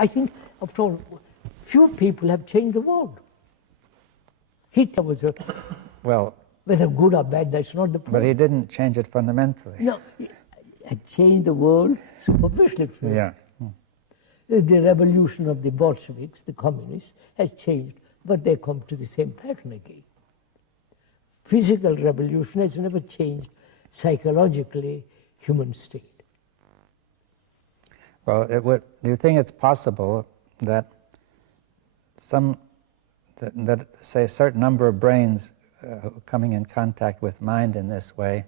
I think, after all, few people have changed the world. Hitler was well, whether good or bad, that's not the point. but he didn't change it fundamentally. No, he changed the world superficially. Yeah. The revolution of the Bolsheviks, the communists, has changed, but they come to the same pattern again. Physical revolution has never changed psychologically human state. Well, do you think it's possible that that say a certain number of brains coming in contact with mind in this way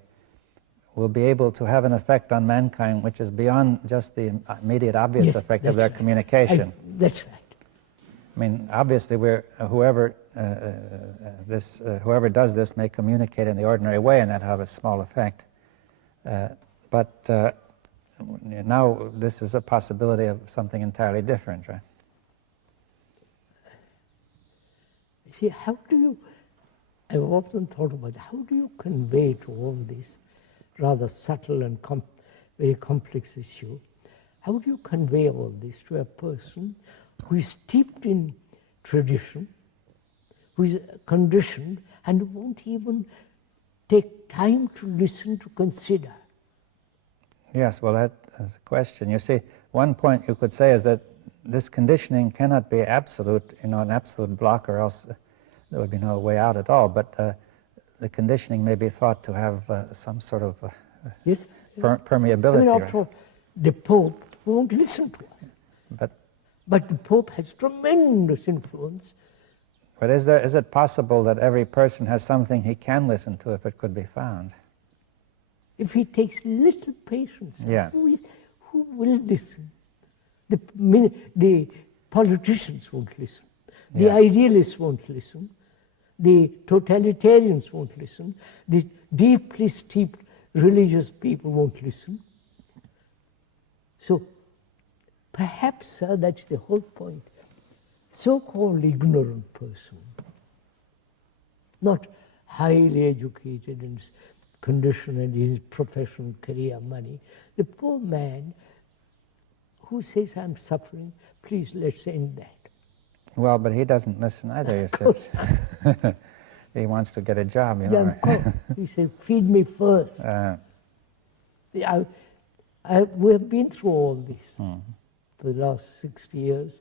will be able to have an effect on mankind which is beyond just the immediate obvious Yes, effect of their right. communication? That's right. I mean, obviously, whoever does this may communicate in the ordinary way, and that have a small effect. But now this is a possibility of something entirely different, right? See, how do you, I've often thought about how do you convey to all this rather subtle and very complex issue, how do you convey all this to a person who is steeped in tradition, who is conditioned and won't even take time to listen, to consider? Yes, well, that is a question. You see, one point you could say is that this conditioning cannot be absolute, an absolute block, or else there would be no way out at all. But the conditioning may be thought to have some sort of yes, permeability. I mean, after all, the Pope won't listen to us. But the Pope has tremendous influence. But is it possible that every person has something he can listen to if it could be found? If he takes little patience, yeah. who will listen? The politicians won't listen. The idealists won't listen. The totalitarians won't listen. The deeply steeped religious people won't listen. So perhaps, sir, that's the whole point. So-called ignorant person, not highly educated and conditioned in his professional career, money, the poor man who says, I'm suffering, please let's end that. Well, but he doesn't listen either, you said. He wants to get a job, you know. Yeah, of course. He said, feed me first. We have been through all this for the last 60 years.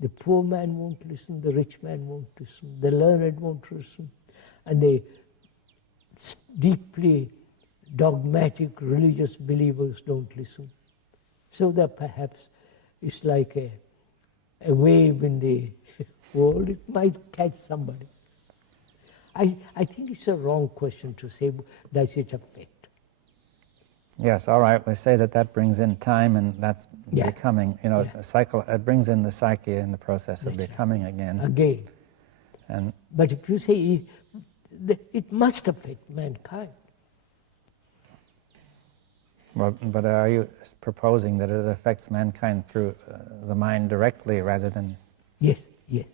The poor man won't listen, the rich man won't listen, the learned won't listen, and the deeply dogmatic religious believers don't listen. So that perhaps it's like a wave in the world, it might catch somebody. I think it's a wrong question to say, does it affect? Yes, all right. We say that brings in time, and that's becoming, a cycle. It brings in the psyche in the process of becoming again. And but if you say it must affect mankind. Well, but are you proposing that it affects mankind through the mind directly rather than? Yes, yes.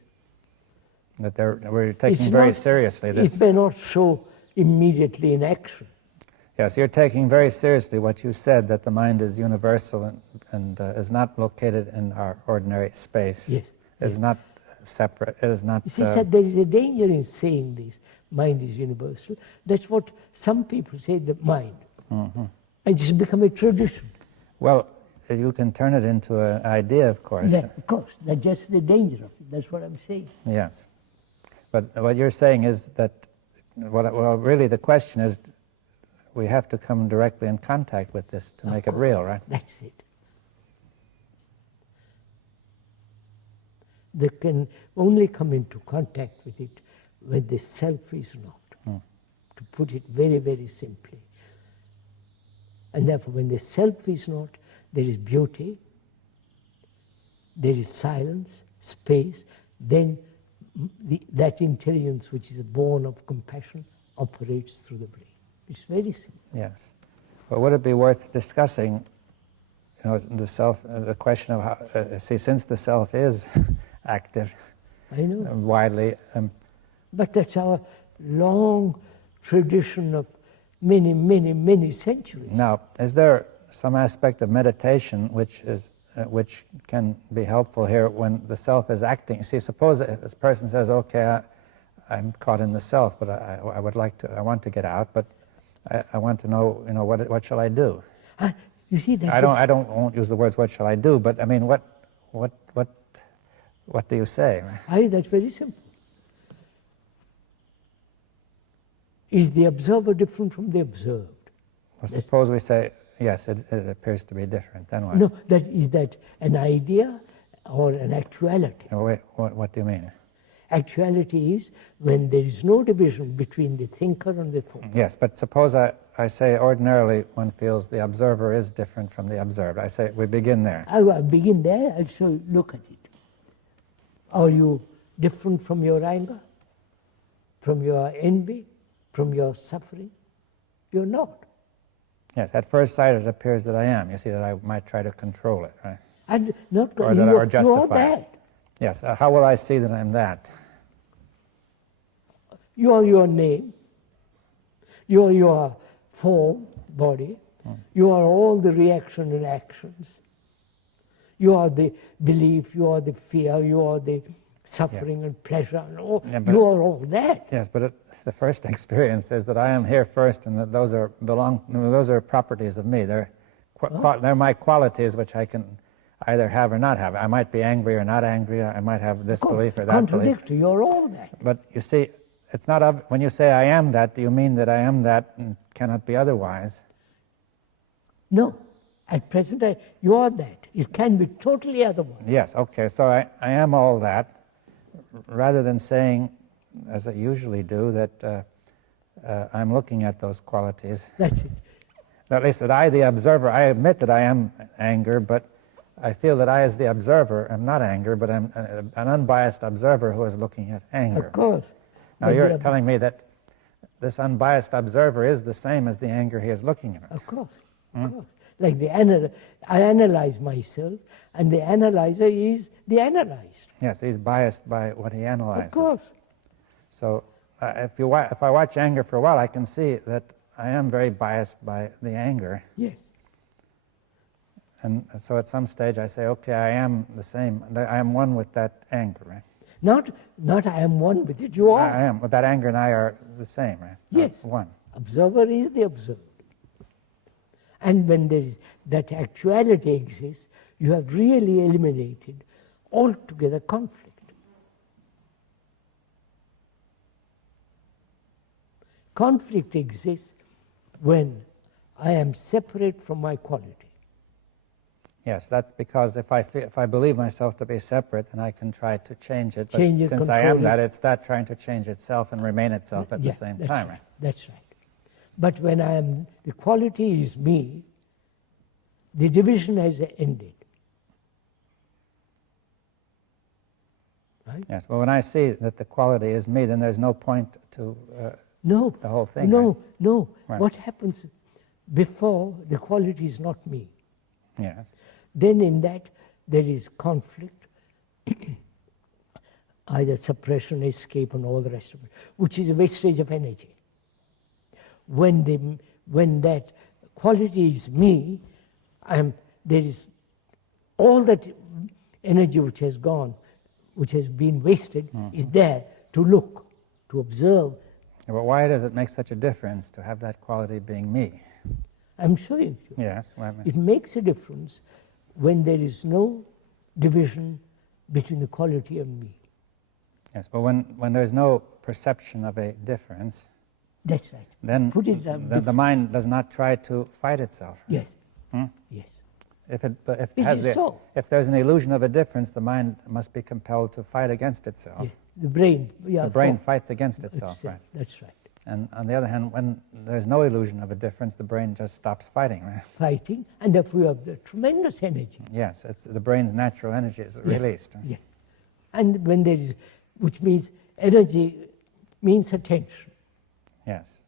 That we're taking very seriously this. It may not show immediately in action. Yes, you're taking very seriously what you said, that the mind is universal and is not located in our ordinary space. Yes. Is not separate. It is not. You see, sir, there is a danger in saying this. Mind is universal. That's what some people say, the mind. And it's become a tradition. Well, you can turn it into an idea, of course. Yeah, of course. That's just the danger of it. That's what I'm saying. Yes. But what you're saying is that, well, really the question is, we have to come directly in contact with this to make it real, right? That's it. They can only come into contact with it when the self is not, to put it very, very simply. And therefore, when the self is not, there is beauty, there is silence, space, then that intelligence which is born of compassion operates through the brain. It's very simple. Yes. But would it be worth discussing, the self, the question of how, since the self is active, I know. Widely. But that's our long tradition of many, many, many centuries. Now, is there some aspect of meditation which is which can be helpful here when the self is acting. You see, suppose this person says, okay, I'm caught in the self, but I want to get out, but I want to know, what shall I do? You see that I won't use the words, what shall I do, but I mean, what do you say? That's very simple. Is the observer different from the observed? Well, suppose we say, yes, it appears to be different, then what? No, is that an idea or an actuality? No, wait, what do you mean? Actuality is when there is no division between the thinker and the thought. Yes, but suppose I say ordinarily one feels the observer is different from the observed. I say, we begin there. I will begin there, I'll show you, look at it. Are you different from your anger? From your envy? From your suffering? You're not. Yes, at first sight it appears that I am. You see that I might try to control it, right? And not Or you are justify that. it. Yes, how will I see that I'm that? You are your name. You are your form, body. You are all the reaction and actions. You are the belief, you are the fear, you are the suffering and pleasure. And all. You are all that. Yes, but the first experience is that I am here first, and that those are properties of me. They're my qualities, which I can either have or not have. I might be angry or not angry. I might have this belief or that belief. Contradictory. You're all that. But you see, it's not when you say I am that. Do you mean that I am that and cannot be otherwise? No. At present, you are that. It can be totally otherwise. Yes. Okay. So I am all that, rather than saying, as I usually do, that I'm looking at those qualities. That's it. At least that I, the observer, I admit that I am anger, but I feel that I, as the observer, am not anger, but I'm an unbiased observer who is looking at anger. Of course. Now you're telling me that this unbiased observer is the same as the anger he is looking at. Of course. Of course. Like I analyze myself, and the analyzer is the analyzed. Yes, he's biased by what he analyzes. Of course. So if I watch anger for a while, I can see that I am very biased by the anger. Yes. And so at some stage I say, okay, I am the same. I am one with that anger, right? Not I am one with it, you are. I am. But that anger and I are the same, right? Yes. One. Observer is the observed. And when there is that actuality exists, you have really eliminated altogether conflict. Conflict exists when I am separate from my quality. Yes, that's because if I believe myself to be separate, then I can try to change it. But Change it, since I control am it. that, it's that trying to change itself and remain itself at the same that's time. Right. That's right. But when the quality is me, the division has ended. Right? Yes, well, when I see that the quality is me, then there's no point to No. the whole thing. No, right? no. Right. What happens before the quality is not me? Yes. Then in that there is conflict, either suppression, escape, and all the rest of it, which is a wastage of energy. When that quality is me, there is all that energy which has gone, which has been wasted, is there to look, to observe. But why does it make such a difference to have that quality being me? I'm showing you. Yes. Well, It makes a difference when there is no division between the quality and me. yes, but when there's no perception of a difference, That's right. then Put it the mind does not try to fight itself. Yes. Yes. If there's an illusion of a difference, the mind must be compelled to fight against itself. Yes. The brain. The brain fights against itself, right? That's right. And on the other hand, when there's no illusion of a difference, the brain just stops fighting, right? Fighting, and therefore you have the tremendous energy. Yes, the brain's natural energy is released. Yeah. And when there is, which means energy means attention. Yes.